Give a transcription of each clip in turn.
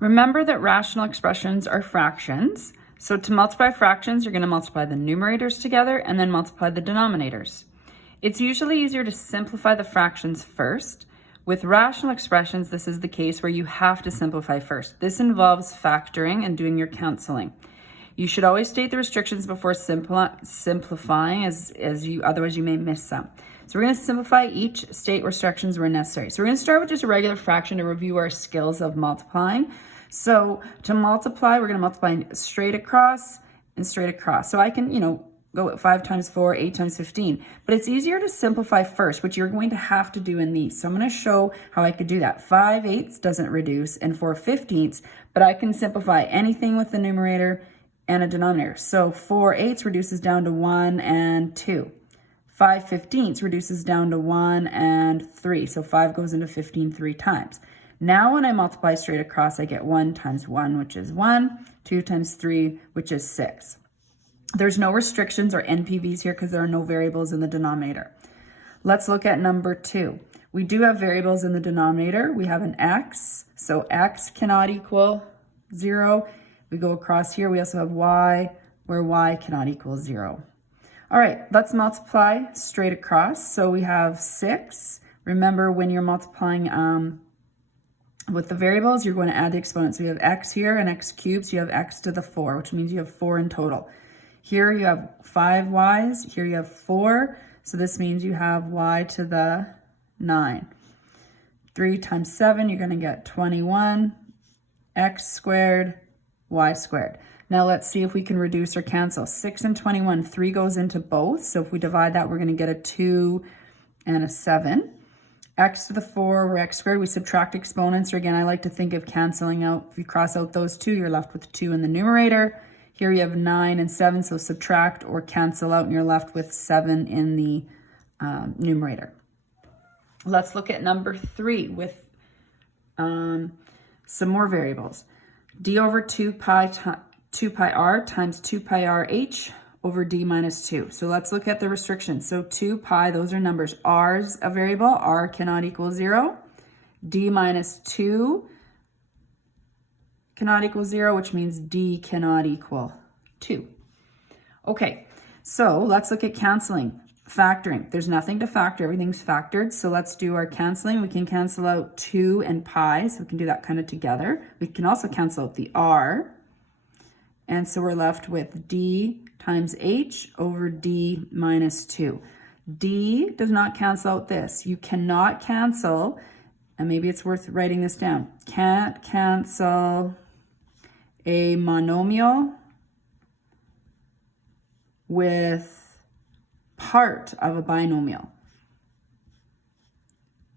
Remember that rational expressions are fractions. So to multiply fractions, you're going to multiply the numerators together and then multiply the denominators. It's usually easier to simplify the fractions first. With rational expressions, this is the case where you have to simplify first. This involves factoring and doing your canceling. You should always state the restrictions before simplifying, otherwise you may miss some. So we're going to simplify each, state restrictions where necessary. So we're going to start with just a regular fraction to review our skills of multiplying. So to multiply, we're going to multiply straight across and straight across. So I can, go at 5 times 4, 8 times 15. But it's easier to simplify first, which you're going to have to do in these. So I'm going to show how I could do that. 5/8 doesn't reduce and 4/15, but I can simplify anything with the numerator and a denominator. So 4/8 reduces down to 1 and 2. 5/15 reduces down to 1 and 3. So 5 goes into 15 3 times. Now when I multiply straight across, I get 1 times 1, which is 1, 2 times 3, which is 6. There's no restrictions or NPVs here because there are no variables in the denominator. Let's look at number 2. We do have variables in the denominator. We have an x, so x cannot equal 0. We go across here, we also have y, where y cannot equal 0. All right, let's multiply straight across. So we have 6. Remember, when you're multiplying with the variables, you're going to add the exponents. So you have x here and x cubed, so you have x to the 4, which means you have 4 in total. Here you have 5 y's, here you have 4, so this means you have y to the 9. 3 times 7, you're going to get 21, x squared, y squared. Now let's see if we can reduce or cancel. 6 and 21, 3 goes into both, so if we divide that, we're going to get a 2 and a 7. X to the 4 over x squared, we subtract exponents, or again, I like to think of canceling out. If you cross out those 2, you're left with 2 in the numerator. Here you have 9 and 7, so subtract or cancel out, and you're left with 7 in the numerator. Let's look at number 3 with some more variables. D over 2 pi r times 2 pi r h over d minus 2. So let's look at the restrictions. So 2 pi, those are numbers. R's a variable. R cannot equal 0. D minus 2 cannot equal 0, which means d cannot equal 2. Okay, so let's look at canceling. Factoring. There's nothing to factor. Everything's factored. So let's do our canceling. We can cancel out 2 and pi, so we can do that kind of together. We can also cancel out the r. And so we're left with d times h over d minus 2. D does not cancel out this. You cannot cancel, and maybe it's worth writing this down. Can't cancel a monomial with part of a binomial.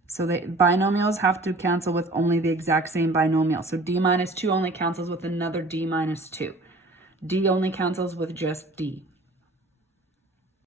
So the binomials have to cancel with only the exact same binomial. So d minus 2 only cancels with another d minus 2. D only cancels with just d.